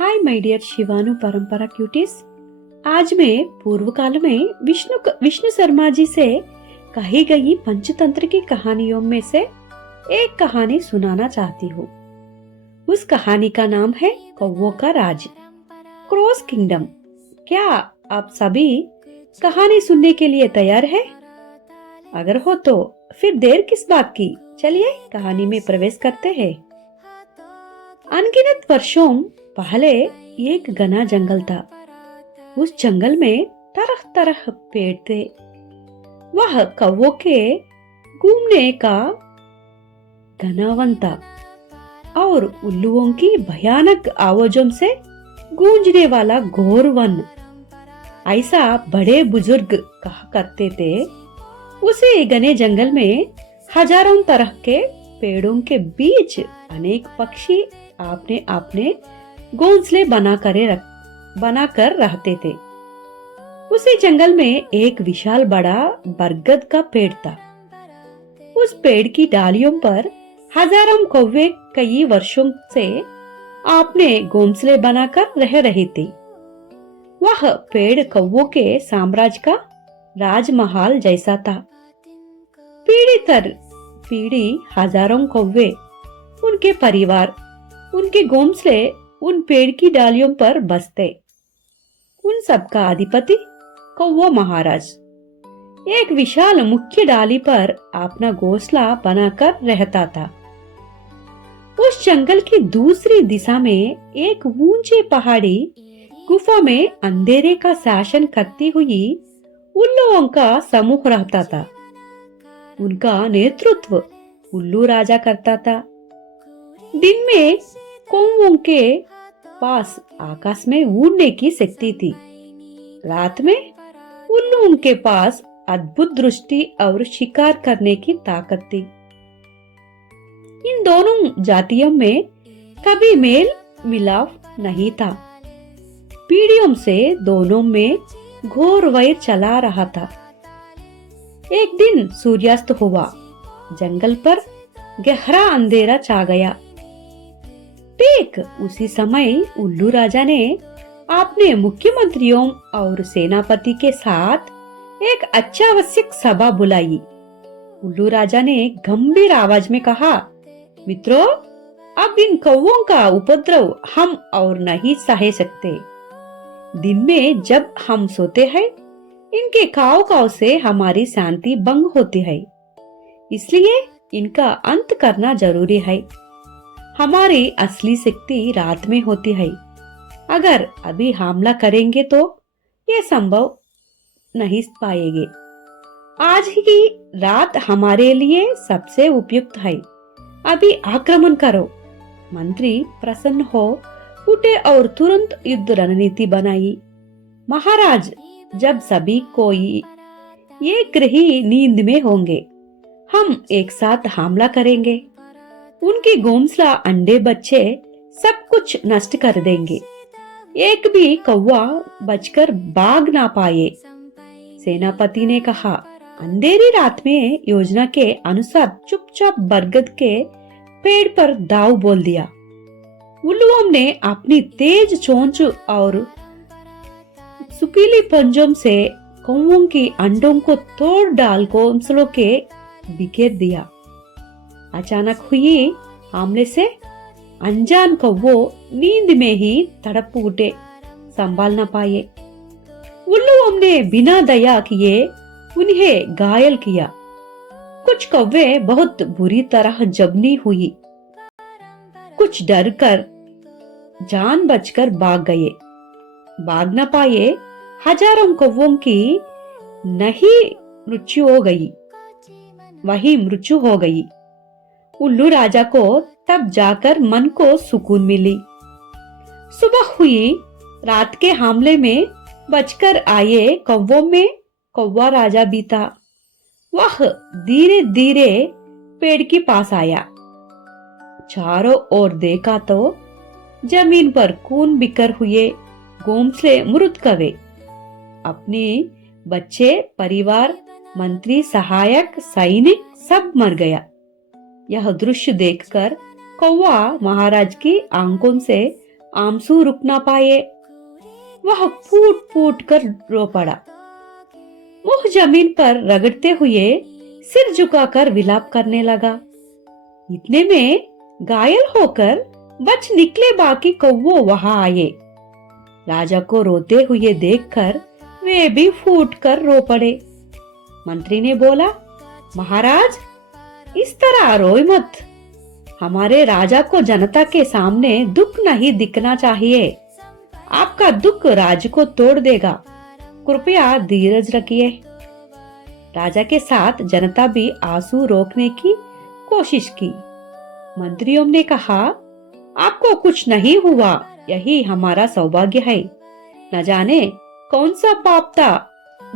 Hi my dear शिवानु परंपरा cuties. आज मैं पूर्व काल में विष्णु शर्मा जी से कही गई पंचतंत्र की कहानियों में से एक कहानी सुनाना चाहती हूँ। उस कहानी का नाम है कौवों का राज, क्रोस किंगडम। क्या आप सभी कहानी सुनने के लिए तैयार है? अगर हो तो फिर देर किस बात की, चलिए कहानी में प्रवेश करते हैं। अनगिनत वर्षों पहले एक घना जंगल था। उस जंगल में तरह तरह पेड़ थे। वह कौवों के घूमने का घना वन था और उल्लुओं की भयानक आवाजों से गूंजने वाला घोर वन। ऐसा बड़े बुजुर्ग कहा करते थे। उसी घने जंगल में हजारों तरह के पेड़ों के बीच अनेक पक्षी अपने अपने घोंसले बनाकर रहते थे। उसी जंगल में एक विशाल बड़ा बरगद का पेड़ था। उस पेड़ की डालियों पर हजारों कौवे कई वर्षों से अपने घोंसले बनाकर रह रहे थे। वह पेड़ कौवों के साम्राज्य का राजमहल जैसा था। पीढ़ी दर पीढ़ी हजारों कौवे, उनके परिवार, उनके घोंसले उन पेड़ की डालियों पर बसते। उन सब का अधिपति कौवा महाराज एक विशाल मुख्य डाली पर अपना घोंसला बनाकर रहता था। उस जंगल की दूसरी दिशा में एक ऊंची पहाड़ी गुफा में अंधेरे का शासन करती हुई उल्लुओं का समूह रहता था। उनका नेतृत्व उल्लू राजा करता था। दिन में कौवों के पास आकाश में उड़ने की शक्ति थी। रात में उल्लुओं के पास अद्भुत दृष्टि और शिकार करने की ताकत थी। इन दोनों जातियों में कभी मेल मिलाप नहीं था। पीढ़ियों से दोनों में घोर वैर चला रहा था। एक दिन सूर्यास्त हुआ। जंगल पर गहरा अंधेरा छा गया। ठीक उसी समय उल्लू राजा ने अपने मुख्यमंत्रियों और सेनापति के साथ एक अत्यावश्यक सभा बुलाई। उल्लू राजा ने गंभीर आवाज में कहा, मित्रों, अब इन कौवों का उपद्रव हम और नहीं सह सकते। दिन में जब हम सोते हैं, इनके काव काव से हमारी शांति भंग होती है। इसलिए इनका अंत करना जरूरी है। हमारी असली शक्ति रात में होती है। अगर अभी हमला करेंगे तो ये संभव नहीं पाएंगे। आज की रात हमारे लिए सबसे उपयुक्त है। अभी आक्रमण करो। मंत्री प्रसन्न हो उठे और तुरंत युद्ध रणनीति बनाई। महाराज, जब सभी कोई एक ही नींद में होंगे, हम एक साथ हमला करेंगे। उनके घोंसला, अंडे, बच्चे सब कुछ नष्ट कर देंगे। एक भी कौवा बचकर भाग ना पाए। सेनापति ने कहा। अंधेरी रात में योजना के अनुसार चुपचाप बरगद के पेड़ पर दाव बोल दिया। उल्लुओं ने अपनी तेज चोंच और सुकीली पंजों से कौवों की अंडों को तोड़ डाल घोंसलों के बिखेर दिया। अचानक हुई हमले से अनजान कौवे नींद में ही तड़प उठे, संभाल न पाए। उल्लुओं ने बिना दया किए उन्हें घायल किया। कुछ कौवे बहुत बुरी तरह जख्मी हुई। कुछ डर कर जान बचकर भाग गए। भाग न पाए हजारों कौवों की वही मृत्यु हो गई। उल्लू राजा को तब जाकर मन को सुकून मिली। सुबह हुई। रात के हमले में बचकर आए कौवों में कौवा राजा भी था। वह धीरे धीरे पेड़ के पास आया। चारों ओर देखा तो जमीन पर खून बिखर हुए घोंसले मृत कौवे, अपने बच्चे, परिवार, मंत्री, सहायक, सैनिक सब मर गया। यह दृश्य देखकर कौवा महाराज की आंखों से आंसू रुक ना पाए। वह फूट फूट कर रो पड़ा। मुंह जमीन पर रगड़ते हुए सिर झुकाकर विलाप करने लगा। इतने में घायल होकर बच निकले बाकी कौवे वहां आए। राजा को रोते हुए देखकर वे भी फूट कर रो पड़े। मंत्री ने बोला, महाराज, इस तरह रोए मत। हमारे राजा को जनता के सामने दुख नहीं दिखना चाहिए। आपका दुख राज्य को तोड़ देगा। कृपया धीरज रखिए। राजा के साथ जनता भी आंसू रोकने की कोशिश की। मंत्रियों ने कहा, आपको कुछ नहीं हुआ, यही हमारा सौभाग्य है। न जाने कौन सा पाप था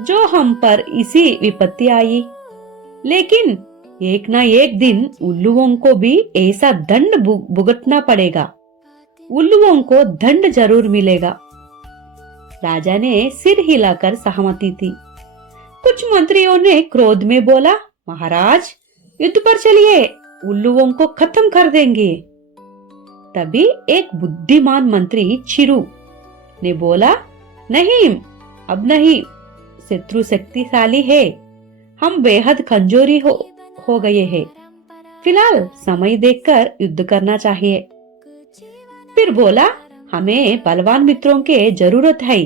जो हम पर इसी विपत्ति आई, लेकिन एक ना एक दिन उल्लुओं को भी ऐसा दंड भुगतना पड़ेगा। उल्लुओं को दंड जरूर मिलेगा। राजा ने सिर हिलाकर सहमति थी। कुछ मंत्रियों ने क्रोध में बोला, महाराज, युद्ध पर चलिए, उल्लुओं को खत्म कर देंगे। तभी एक बुद्धिमान मंत्री चिरू ने बोला, नहीं, अब नहीं, शत्रु शक्तिशाली है, हम बेहद कमजोरी हो गए हैं। फिलहाल समय देखकर युद्ध करना चाहिए। फिर बोला, हमें बलवान मित्रों के जरूरत है।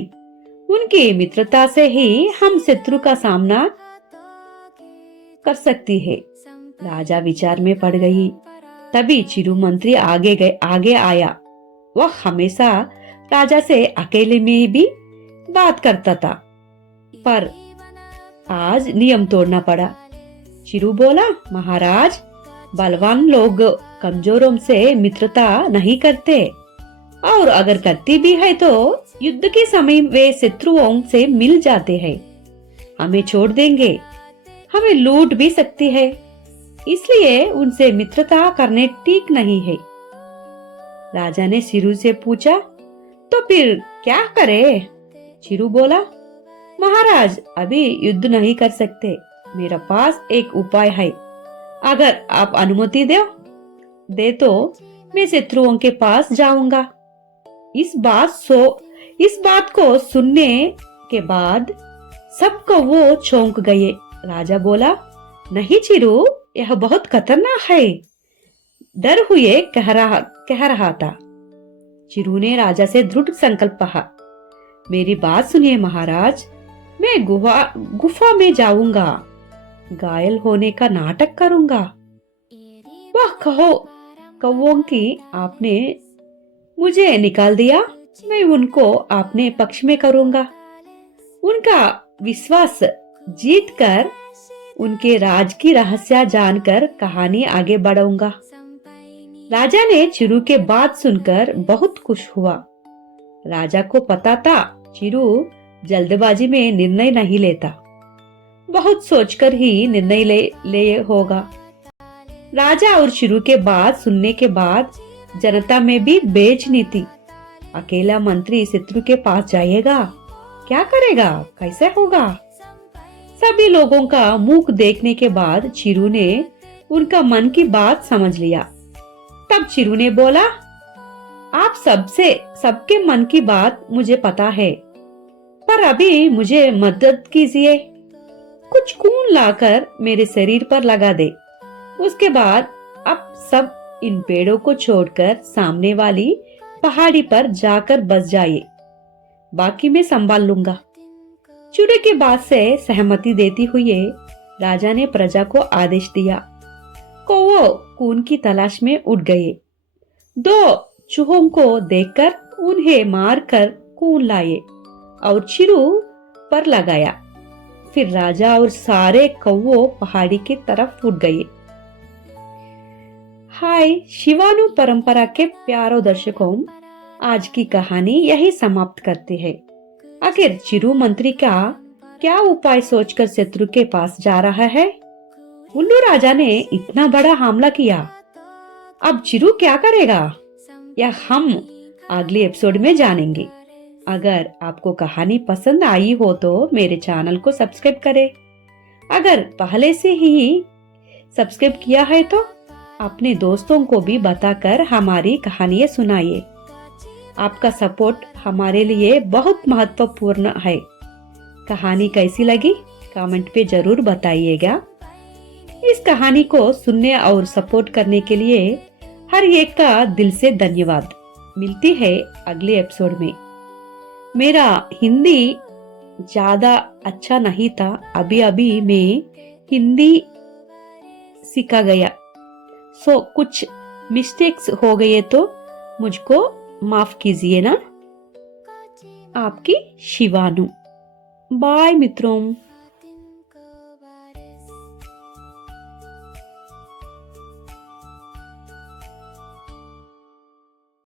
उनकी मित्रता से ही हम शत्रु का सामना कर सकती है। राजा विचार में पड़ गई। तभी चिरू मंत्री आगे आया। वह हमेशा राजा से अकेले में भी बात करता था, पर आज नियम तोड़ना पड़ा। चिरू बोला, महाराज, बलवान लोग कमजोरों से मित्रता नहीं करते, और अगर करती भी है तो युद्ध के समय वे शत्रुओं से मिल जाते हैं। हमें छोड़ देंगे, हमें लूट भी सकती है, इसलिए उनसे मित्रता करने ठीक नहीं है। राजा ने चिरू से पूछा, तो फिर क्या करे? चिरू बोला, महाराज, अभी युद्ध नहीं कर सकते। मेरे पास एक उपाय है। अगर आप अनुमति दे तो मैं शत्रुओं के पास जाऊंगा। इस बात को सुनने के बाद सबको वो चौंक गए। राजा बोला, नहीं चिरू, यह बहुत खतरनाक है। डर हुए कह रहा था। चिरू ने राजा से दृढ़ संकल्प कहा, मेरी बात सुनिए महाराज, मैं गुफा में जाऊंगा, घायल होने का नाटक करूंगा। वह कौवों की आपने मुझे निकाल दिया, मैं उनको अपने पक्ष में करूंगा। उनका विश्वास जीतकर उनके राज की रहस्य जानकर कहानी आगे बढ़ाऊंगा। राजा ने चिरू के बात सुनकर बहुत खुश हुआ। राजा को पता था चिरू जल्दबाजी में निर्णय नहीं लेता, बहुत सोचकर ही निर्णय ले होगा। राजा और चिरू के बात सुनने के बाद जनता में भी बेचैनी थी। अकेला मंत्री शत्रु के पास जाएगा, क्या करेगा, कैसे होगा? सभी लोगों का मुख देखने के बाद चिरू ने उनका मन की बात समझ लिया। तब चिरू ने बोला, आप सबके मन की बात मुझे पता है, पर अभी मुझे मदद कीजिए। कुछ खून लाकर मेरे शरीर पर लगा दे। उसके बाद आप सब इन पेड़ों को छोड़कर सामने वाली पहाड़ी पर जाकर बस जाइए, बाकी मैं संभाल लूंगा। चिरू की बात से सहमति देती हुई राजा ने प्रजा को आदेश दिया। कौवे खून की तलाश में उठ गए। 2 चूहों को देखकर उन्हें मारकर खून लाए और चिरू पर लगाया। फिर राजा और सारे कौवे पहाड़ी की तरफ उठ गए। हाय शिवानु परंपरा के प्यारो दर्शकों, आज की कहानी यही समाप्त करते हैं। आखिर चिरू मंत्री का क्या उपाय सोचकर शत्रु के पास जा रहा है? उल्लू राजा ने इतना बड़ा हमला किया, अब चिरू क्या करेगा, यह हम अगले एपिसोड में जानेंगे। अगर आपको कहानी पसंद आई हो तो मेरे चैनल को सब्सक्राइब करें। अगर पहले से ही सब्सक्राइब किया है तो अपने दोस्तों को भी बताकर हमारी कहानियां सुनाइए। आपका सपोर्ट हमारे लिए बहुत महत्वपूर्ण है। कहानी कैसी लगी कमेंट पे जरूर बताइएगा। इस कहानी को सुनने और सपोर्ट करने के लिए हर एक का दिल से धन्यवाद। मिलती है अगले एपिसोड में। मेरा हिंदी ज्यादा अच्छा नहीं था, अभी अभी मैं हिंदी सीखा गया, सो कुछ मिस्टेक्स हो गए तो मुझको माफ कीजिए ना। आपकी शिवानु। बाय मित्रों।